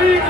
Viva!